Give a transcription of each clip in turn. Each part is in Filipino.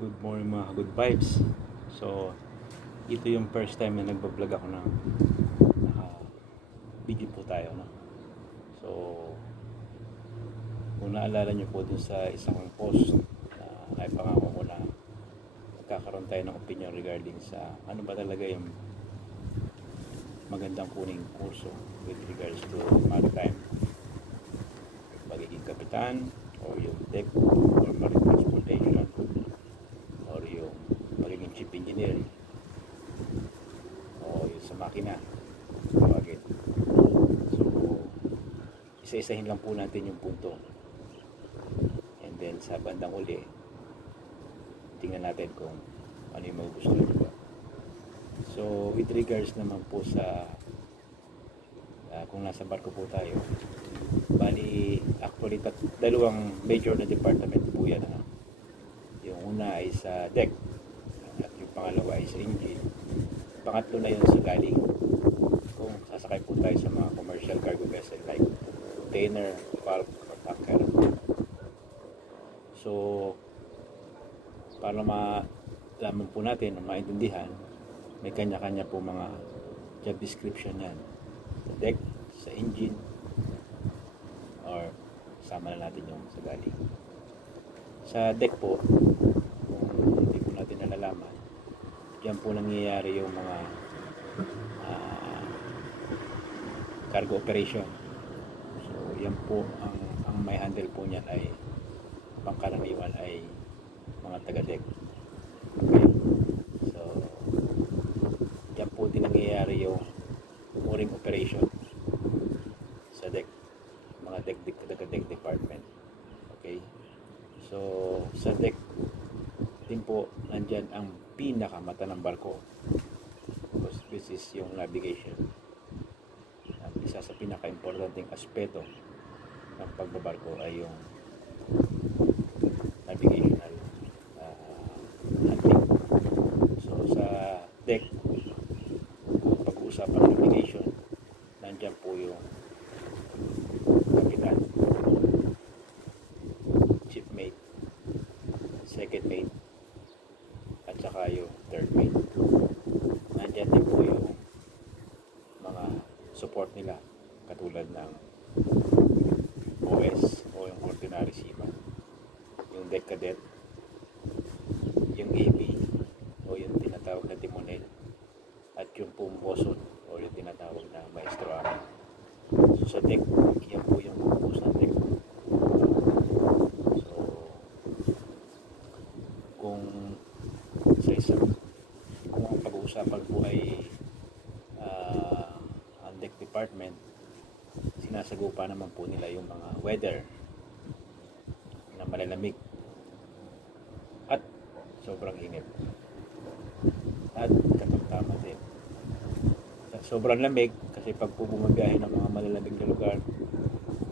Good morning mga good vibes. So, ito yung first time na nagbablog ako ng video po tayo, no? So, kung naalala nyo po dun sa isang post na ay pangako ko na magkakaroon tayo ng opinion regarding sa ano ba talaga yung magandang kuning kurso with regards to maritime, pagiging kapitan or yung deck or marine transportation or yung pagiging chief engineer o yung sa makina tawagin. So isa-isahin lang po natin yung punto, and then sa bandang uli tingnan natin kung ano yung magugustuhan nyo ba. So with regards naman po sa kung nasa barko po tayo, bali actually dalawang major na department po yan, yung una ay sa deck at yung pangalawa ay sa engine. Pangatlo na yun sa galing, kung sasakay po tayo sa mga commercial cargo vessel like container, bulk, or tanker. So para malaman po natin, maintindihan, may kanya-kanya po mga job description yan sa deck, sa engine, or sama na natin yung sa galing. Sa deck po, kung hindi po natin nalalaman, diyan po nangyayari yung mga cargo operation. So yan po ang may handle po niyan ay pangkaraniwan ay mga taga-deck. Okay? So diyan po din nangyayari yung mooring operation sa deck, mga deck department. Okay? So sa deck din po nandyan ang pinakamata ng barko, because this is yung navigation. Isa sa pinaka-importanting aspeto ng pagbabarko ay yung navigational handling. So sa deck, pag-uusapan ng navigation, nandyan po yung kapitan, chief mate, second mate, at saka yung third mate. Nandyan din po yung mga support nila, katulad ng OS o yung ordinary seaman, yung deck cadet, yung AB o yung tinatawag na timonel, at yung pumboson o yung tinatawag na maestro amin. So sa deck, yan po yung purpose ng deck. So kung ang pag-uusapan po ay ang deck department, sinasagupa naman po nila yung mga weather na malalamig at sobrang init at katamtaman din. Sobrang lamig kasi pag po bumabiyahe ng mga malalamig na lugar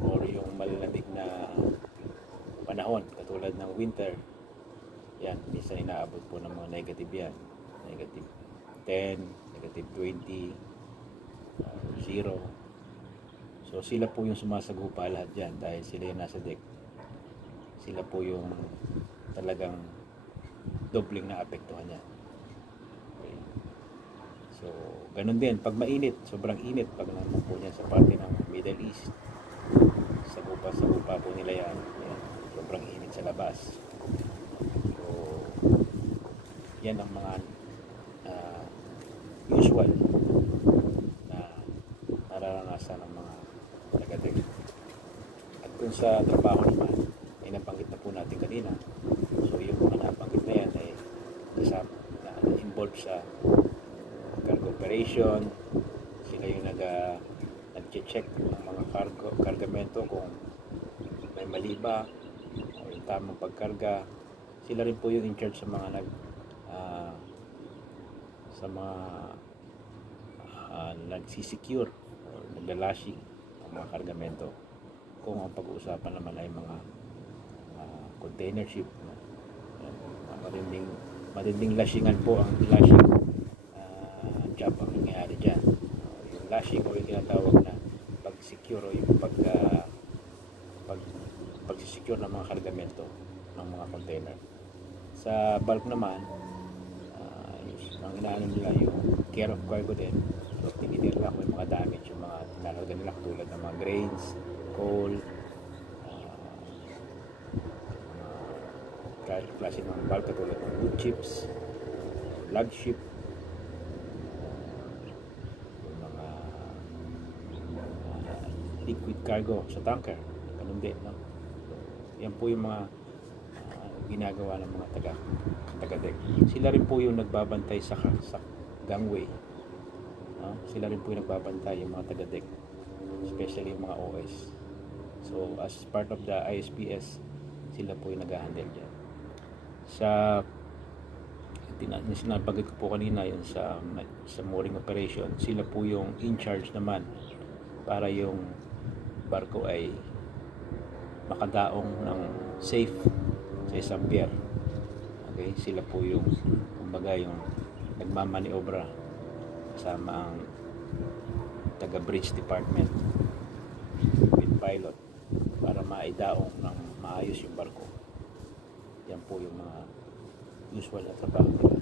or yung malalamig na panahon katulad ng winter, yan, minsan inaabot po ng mga negative yan, negative 10, negative 20, 0. So sila po yung sumasagupa lahat dyan dahil sila yung nasa deck. Sila po yung talagang dobling na apektuhan niya. Okay. So ganun din pag mainit, sobrang init pag naman po niya sa parte ng Middle East, sagupa po nila yan. Yan, sobrang init sa labas. So yan ang mga usual na nararanasan ng mga taga-deck. At kung sa trabaho naman, ay nabanggit na po natin kanina. So yung mga nabanggit na yan ay kasama na involved sa cargo operation. Sila yung nag-check ng mga kargamento kung may mali ba o yung tamang pagkarga. Sila rin po yung in charge sa mga nagsisecure o naglalashing ng mga kargamento. Kung ang pag-uusapan naman ay mga container ship, matinding lashingan po ang lashing job ang nangyayari dyan. Yung lashing o yung tinatawag na pag-secure o yung pag-secure ng mga kargamento ng mga container. Sa Sa bulk naman, ang inaano nila yung care of cargo din. So tinitir lang kung yung mga damage, yung mga tinarga nila katulad ng mga grains, coal, klase ng bulk katulad ng wood chips, log ship, yung mga liquid cargo sa tanker, ganun din, no? Yan po yung mga ginagawa ng mga taga-deck. Sila rin po yung nagbabantay sa gangway, no? Sila rin po yung nagbabantay, yung mga taga-deck, especially yung mga OS. So as part of the ISPS, sila po yung nag-handle dyan. Sa sinabanggit ko po kanina, yun sa mooring operation, sila po yung in charge naman para yung barko ay makadaong ng safe sa isang pier. Okay, sila po yung kumbaga yung nagmamaniobra kasama ang taga bridge department with pilot para maidaong ng maayos yung barko. Yan po yung mga usual na trabaho nila.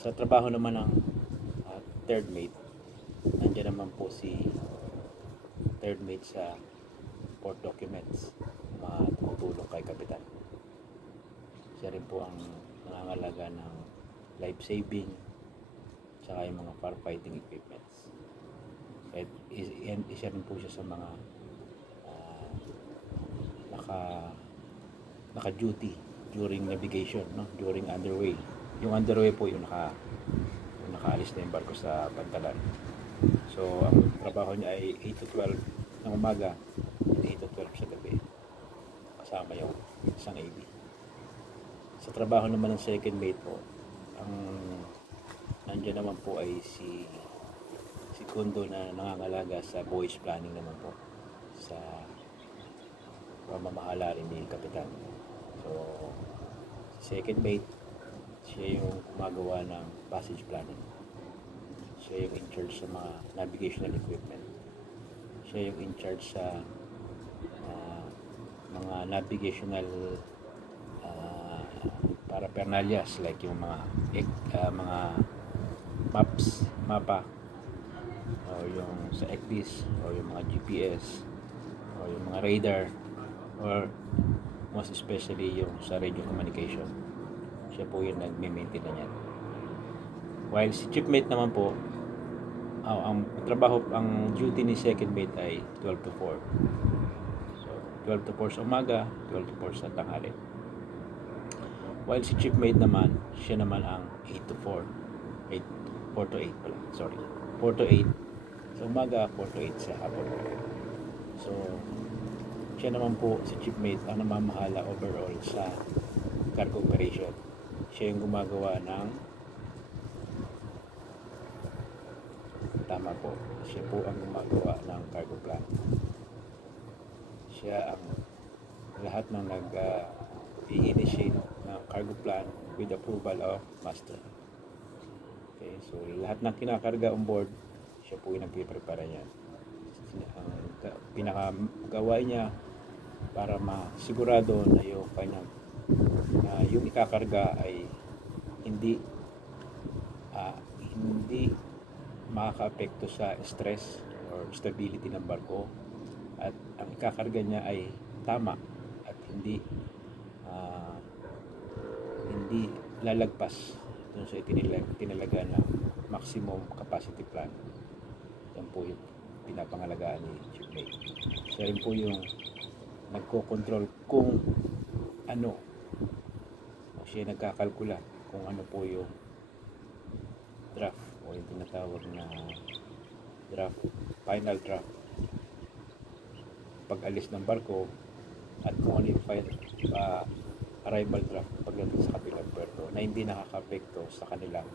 Sa trabaho naman ng third mate, nandiyan naman po si third mate sa port documents, mga tumutulong kay kapitan. Siya rin po ang nangangalaga ng life saving tsaka yung mga firefighting equipments. At isa rin po siya sa mga naka-duty during navigation, no? During underway. Yung underway po yung nakaalis na yung barko sa pantalan. So ang trabaho niya ay 8 to 12 ng umaga, 8 to 12 sa gabi, kasama yung isang AB. Sa trabaho naman ng second mate po, ang nandiyan naman po ay si Kundo na nangangalaga sa voyage planning naman po sa pamamahala rin ni kapitan. So second mate, siya yung gumagawa ng passage planning. Siya yung in charge sa mga navigational equipment. Siya yung in charge sa mga navigational paraphernalias like yung mga mapa, o yung sa ECDIS, o yung mga GPS, o yung mga radar, or most especially yung sa radio communication. Siya po yung nagme-maintain na yan. While si chief mate naman po, ang duty ni second mate ay 12 to 4. So 12 to 4 sa umaga, 12 to 4 sa tanghali. While si chief mate naman, siya naman ang 8 to 4 to 8 pala, sorry, 4 to 8 sa umaga, 4 to 8 sa hapon. So siya naman po, si chief mate, ang namamahala overall sa cargo operation. Siya yung gumagawa ng tama po, siya po ang gumagawa ng cargo plan. Siya ang lahat ng i-initiate ng cargo plan with approval of master. Okay, so lahat ng kinakarga on board, siya po yung nagpiprepara niyan. Ang pinakagawa niya para masigurado na yung kanyang yung ikakarga ay hindi makaka-apekto sa stress or stability ng barko, at ang ikakarga niya ay tama at hindi lalagpas dun sa itinalaga na maximum capacity plan. Yan po yung pinapangalagaan ni chief mate. Siya rin po yung nagko-control kung ano, siya nagkakalkula kung ano po yung draft o yung tinatawag na final draft pag-alis ng barko, at kung ano yung arrival draft pagdating sa kabilang puerto na hindi nakaka-apekto sa kanilang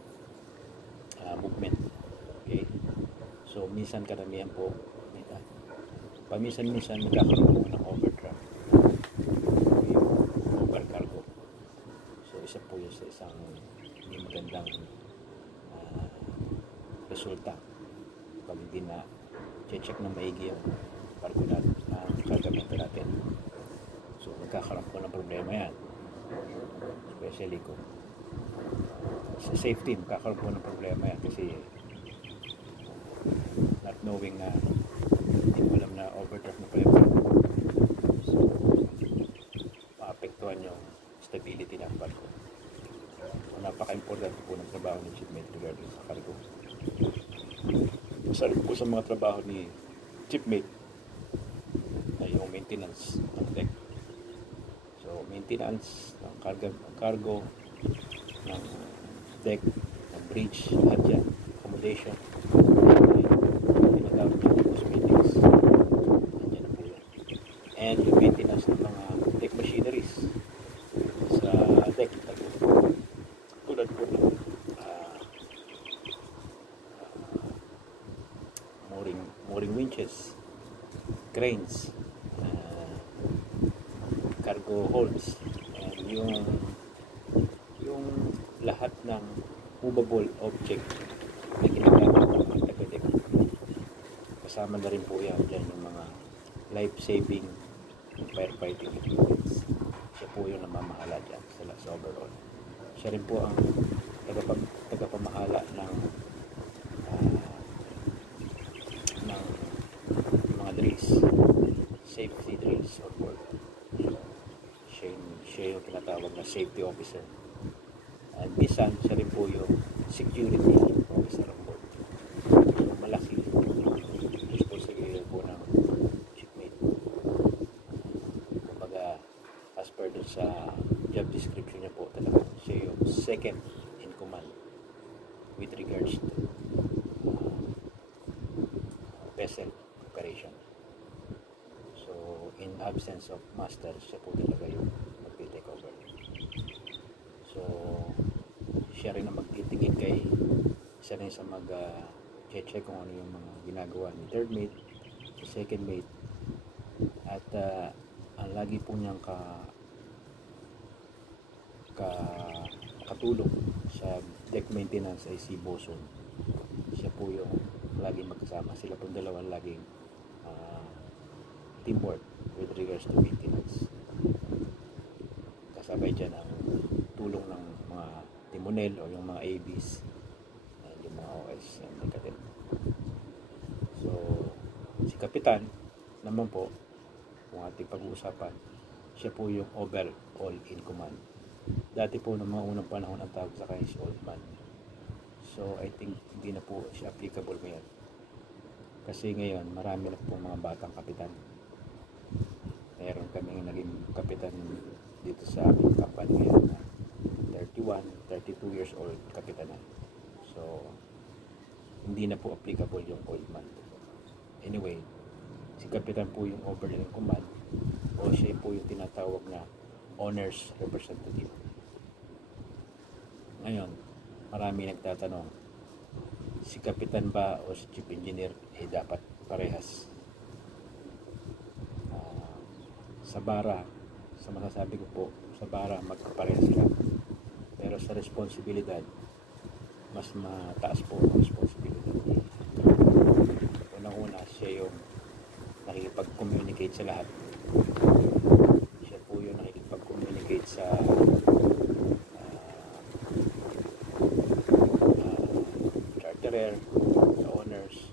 movement. Okay? So minsan karamihan po paminsan-minsan nagkakaroon po ng overdraft o yung overcargo. So isa po yun sa isang hindi magandang resulta pag hindi na check ng maigi yung barko natin, kargamento natin. So nagkakaroon po ng problema yan. Especially kung sa safety, magkakaroon po ng problema yan kasi not knowing na hindi mo alam na overdraft na pala yung barko. So, maapektuhan yung stability ng barko. So, napaka-importante po ng trabaho ng shipmate regarding sa cargo. Isa rin po sa mga trabaho ni shipmate ay yung maintenance ng deck. So, maintenance ng cargo ng deck, ng bridge, lahat yan, accommodation, tinatawag niya cosmetics, nandiyan na po yan. And yung maintenance ng mga deck machineries sa deck, tulad po ng mooring winches, cranes, cargo holds, and yung lahat ng movable object na ginagamit ng mga taga-deck. Kasama na rin po yan dyan yung mga life-saving firefighting equipments. Siya po yung namamahala dyan sa overall. Siya rin po ang tagapamahala ng mga drills, safety drills on board. So, siya yung tinatawag na safety officer. And minsan, siya rin po yung security officer on board. So, malaki responsibility po ng shipmate. Kumbaga, as per dun sa job description niya po, talaga siya yung second in command with regards to vessel operation. So, in absence of master, siya po talaga yung mag-take over. So, siya rin ang magtitingin kay isa rin sa mag-check kung ano yung mga ginagawa ni third mate, si second mate, at ang lagi po niyang katulong sa deck maintenance ay si bosun. Siya po yung laging magkasama. Sila po dalawang laging teamwork with regards to maintenance. Kasabay dyan ang tulong ng mga timonel o yung mga ABs and yung mga OS and negative. So, si Kapitan naman po, kung ating pag-uusapan, siya po yung overall in command. Dati po ng mga unang panahon ang tawag sa kanya si Old Man. So, I think hindi na po siya applicable ngayon. Kasi ngayon, marami na po mga batang kapitan. Meron kaming naging kapitan dito sa aming company ngayon na 31, 32 years old kapitan na. So, hindi na po applicable yung Old Man. Anyway, si Kapitan po yung overall in command o siya po yung tinatawag na owner's representative. Ngayon, marami nagtatanong, si Kapitan ba o si Chief Engineer ay dapat parehas? Sa bara, sa masasabi ko po, sa bara magkaparehas sila. Pero sa responsibilidad, mas mataas po ang responsibilidad. Unang-una, siya yung nakikipag-communicate sa lahat. Siya po yung nakikipag-communicate sa charterer, sa owners,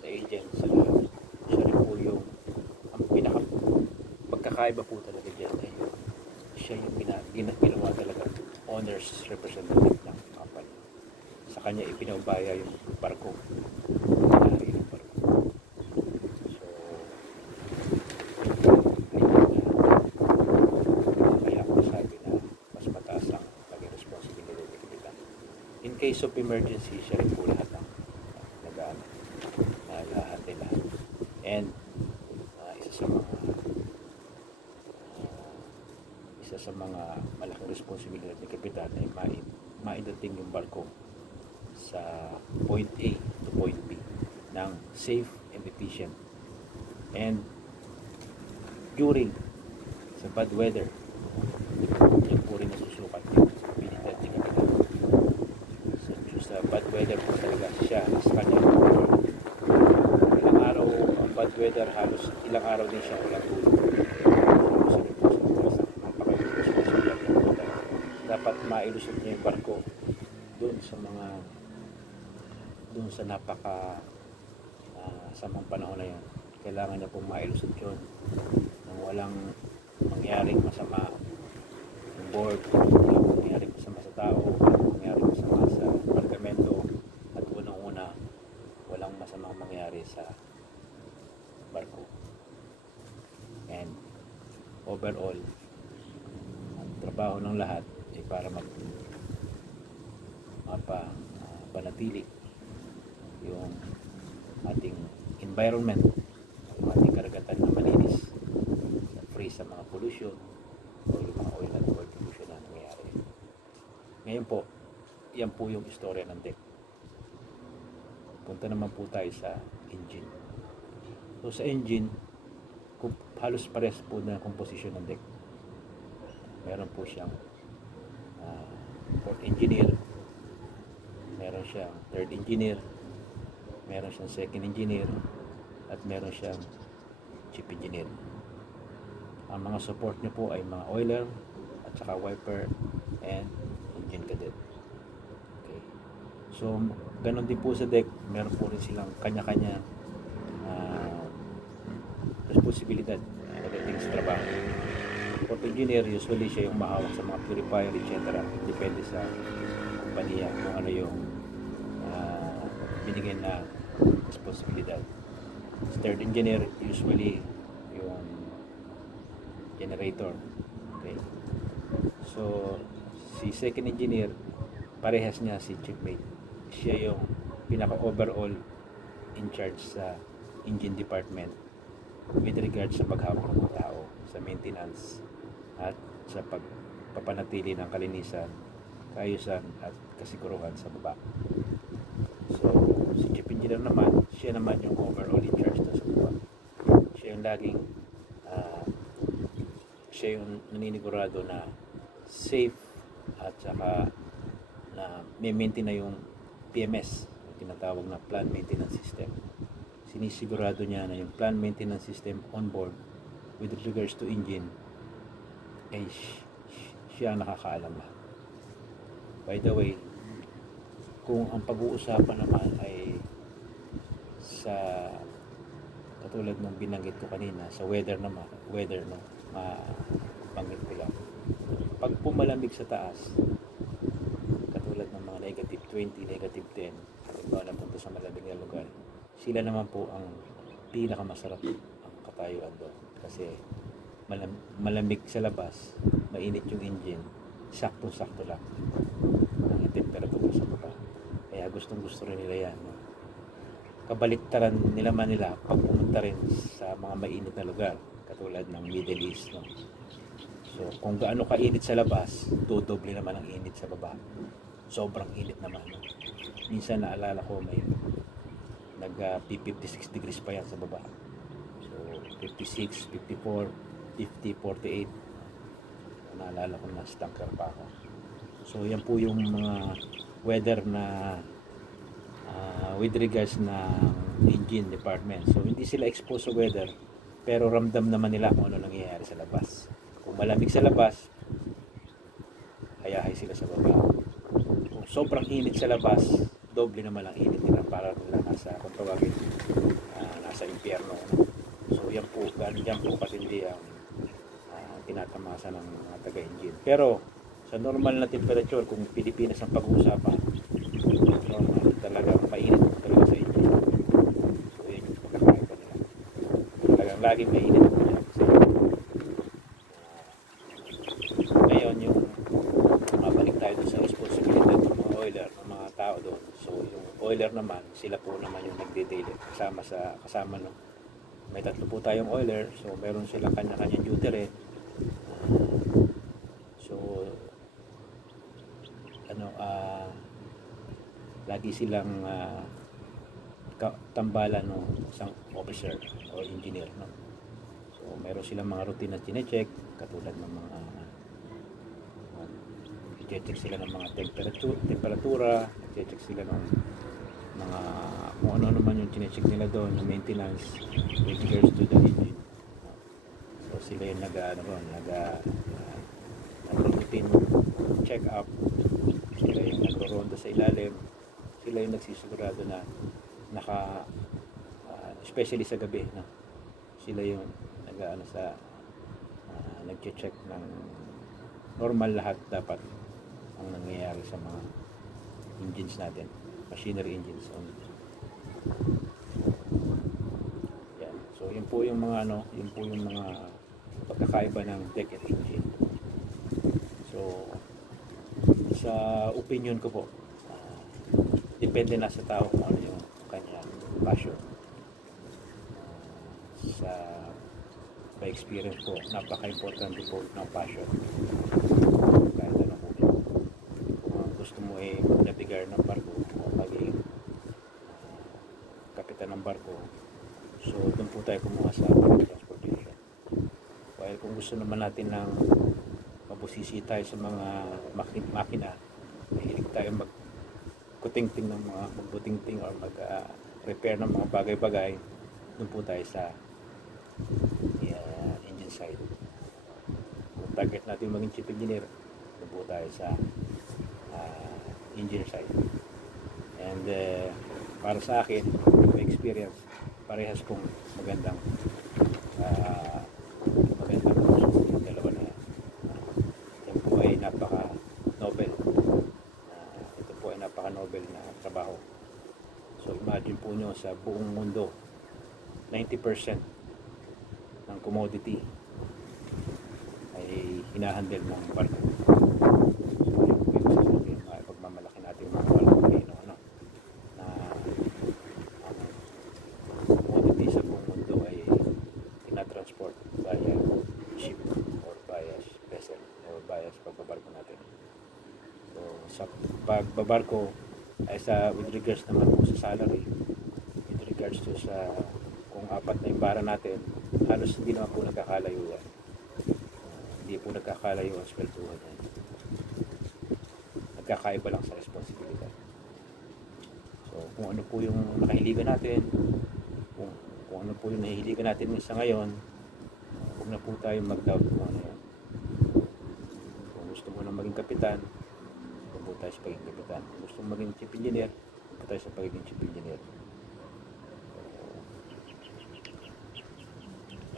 sa agents, sa lahat. Siya rin po yung ang pagkakaiba po talaga dyan ay siya yung ginawa talaga owners representative ng company. Sa kanya ipinaubaya yung barko. May-ari ng barko. So, kaya ako sabi na mas mataas ang naging responsibility ng kapitan. In case of emergency, siya rin po lahat ang lahat. And isa sa mga malaking responsibilidad ng kapitan ay maidating yung barko sa point A to point B ng safe and efficient. And during sa bad weather, yung po rin nasusukat yung abilidad ni kapitan. Sa bad weather po talaga siya sa kanya. Ilang araw ang bad weather, halos ilang araw din siya walang tulog. mailusot niya yung barko doon sa napaka samang panahon na yun. Kailangan niya pong mailusot yun nang walang mangyaring masama sa board, walang mangyaring masama sa tao, walang mangyaring masama sa kargamento, at unang-una walang masamang mangyari sa barko. And overall, ang trabaho ng lahat ay para mapanatili yung ating environment, yung ating karagatan na malinis, free sa mga pollution o yung mga oil and oil pollution na nangyayari. Ngayon po, yan po yung istorya ng deck. Punta naman po tayo sa engine. So sa engine, halos pares po na composition ng deck. Meron po siyang fourth engineer, meron siyang third engineer, meron siyang second engineer, at meron siyang chief engineer. Ang mga support niyo po ay mga oiler at saka wiper and engine cadet. Okay. So ganun din po sa deck, meron po rin silang kanya-kanya responsibilidad pagdating sa trabaho. Fourth engineer, usually siya yung mahawak sa mga purifier, etc. Depende sa kumpanya kung ano yung binigay na responsibilidad. Third engineer, usually yung generator. Okay. So si second engineer, parehas niya si chiefmate. Siya yung pinaka-overall in charge sa engine department with regards sa paghawak ng mga tao, sa maintenance, at sa pagpapanatili ng kalinisan, kaayusan at kasiguruhan sa baba. So si chief engineer naman, siya naman yung overall in charge sa baba. Siya yung laging siya yung naninigurado na safe at saka na may maintain na yung PMS, yung tinatawag na plant maintenance system. Sinisigurado niya na yung plant maintenance system on board with regards to engine ay siya ang nakakaalam na. By the way, kung ang pag-uusapan naman ay sa katulad ng binanggit ko kanina sa weather no, banggit ko lang, pag pumalamig sa taas, katulad ng mga negative 20, negative 10, halimbawa na punta sa malamig na lugar, sila naman po ang pinakamasarap ang katayuan doon kasi malamig sa labas, mainit yung engine, saktong-sakto lang ang temperature sa baba. Kaya gustong-gusto rin nila yan, no? Kabaliktaran nila pag pumunta rin sa mga mainit na lugar katulad ng Middle East, no? So kung gaano kainit sa labas, dodoble naman ang init sa baba. Sobrang init naman, no? Minsan naalala ko may nag-56 degrees pa yan sa baba. So 56, 54, 50, 48. Naalala ko na tanker pa ako. So yan po yung mga weather na with regards na engine department. So hindi sila exposed sa weather, pero ramdam naman nila kung ano nangyayari sa labas. Kung malamig sa labas, hayahay sila sa baba. Kung sobrang init sa labas, doble naman ang init nila, para nila nasa, kung tawagin, nasa impyerno. So yan po, ganyan po katindi ang tinatamasa ng mga taga-engine. Pero sa normal na temperature, kung Pilipinas ang pag-uusapan, normal talaga, mainit talaga sa engine. So yan yung pagkakaiba nila. Talagang laging mainit po yan sa ngayon yung mabalik tayo doon sa responsibilidad ng mga oiler, ng mga tao doon. So yung oiler naman, sila po naman yung nagde-daily kasama no. May tatlo po tayong oiler, so meron silang kanya-kanyang duty rin. So lagi silang tambalan ng isang officer o engineer, no? So meron silang mga routine na chine-check, katulad ng mga check sila ng mga temperatura, check sila ng mga kung ano naman yung chine-check nila doon, yung maintenance with regards to the engine. So sila yung nag-routine nag-check up, sila yung nagro-ronda sa ilalim, sila yung nagsisigurado na especially sa gabi, no? Sila yung nag-ano sa nag-check ng normal lahat dapat ang nangyayari sa mga engines natin, machinery engines only. Yan. So yun po yung mga yun po yung mga pagkakaiba ng deck at engine. So sa opinion ko po, depende na sa tao kung ano yung kanyang passion. Sa by experience po, napaka-importante po ng passion. Kahit ano po, kung gusto mo magnabigar ng barko o maging kapitan ng barko, so doon po tayo kumuha sa marine transportation. While kung gusto naman natin ng mabusisi tayo sa mga makina, mahilig tayo magkutingting ng mga magbutingting or mag-repair ng mga bagay-bagay, doon po tayo sa engine side. Kung target natin maging chief engineer, doon po tayo sa engine side. And para sa akin, my experience, parehas pong magandang course yung dalawa na yan. Yan po ay napaka-novel. Ito po ay napaka-novel na trabaho. So imagine po nyo sa buong mundo, 90% ng commodity ay hinahandle ng barko. So yun po yung sasabi yung pagmamalaki natin mga barko na ang commodity sa buong mundo ay tinatransport via ship or via vessel or via pagbabarko natin. So sa pagbabarko ay with regards naman po sa salary, with regards to sa kung apat na yung bara natin, halos hindi naman po nagkakalayo yan. Hindi po nagkakalayo ang swelduhan yan. Nagkakaiba lang sa responsibilidad. So kung ano po yung nakahiligan natin, kung ano po yung nahihiligan natin sa ngayon, huwag na po tayo mag-doubt kung ano yan. Kung gusto mo na maging kapitan, huwag po tayo sa pagiging kapitan. Kung gusto mo maging chief engineer, huwag po tayo sa pagiging chief engineer.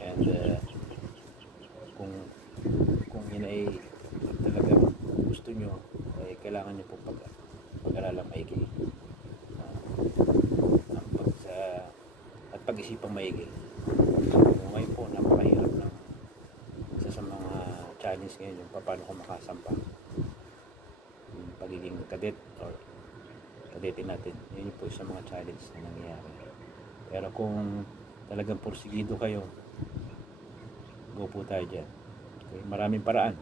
And kung yun ay talagang gusto nyo, ay kailangan nyo po pag-aralang maigi at pag-isipang maigi. Ngayon po, napakahirap ng isa sa mga challenge ngayon yung paano ko makasampa yung pagiging cadet or cadetin natin. Yun po isa mga challenge na nangyayari. Pero kung talagang porsigido kayo, go po tayo dyan. Okay, maraming paraan.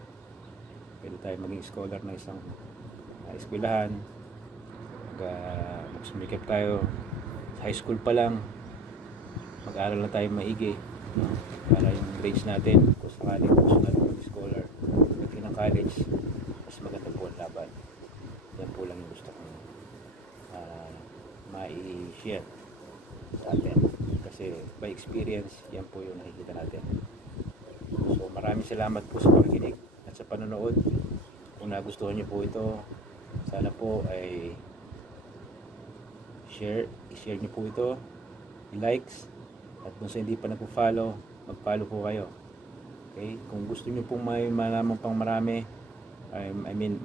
Pwede tayo maging scholar ng isang eskwelahan. Magsumikap tayo sa high school pa lang. Mag-aaral na tayo maigi, no? Para yung grades natin, kung sakali gusto natin maging scholar, pagdating ng college, mas maganda po ang laban. Yan po lang yung gusto kong mai-share sa atin. Kasi by experience, yan po yung nakikita natin. So maraming salamat po sa pakikinig at sa panonood. Kung nagustuhan niyo po ito, sana po ay i-share niyo po ito, i-likes, at kung sa hindi pa nagpo-follow, mag-follow po kayo. Okay? Kung gusto niyo pong may malaman pang marami,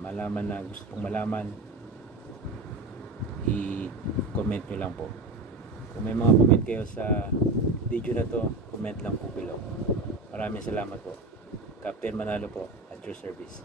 malaman na gusto pong malaman, i-comment nyo lang po. Kung may mga comment kayo sa video na to, comment lang po below. Maraming salamat po. Captain Manalo po, at your service.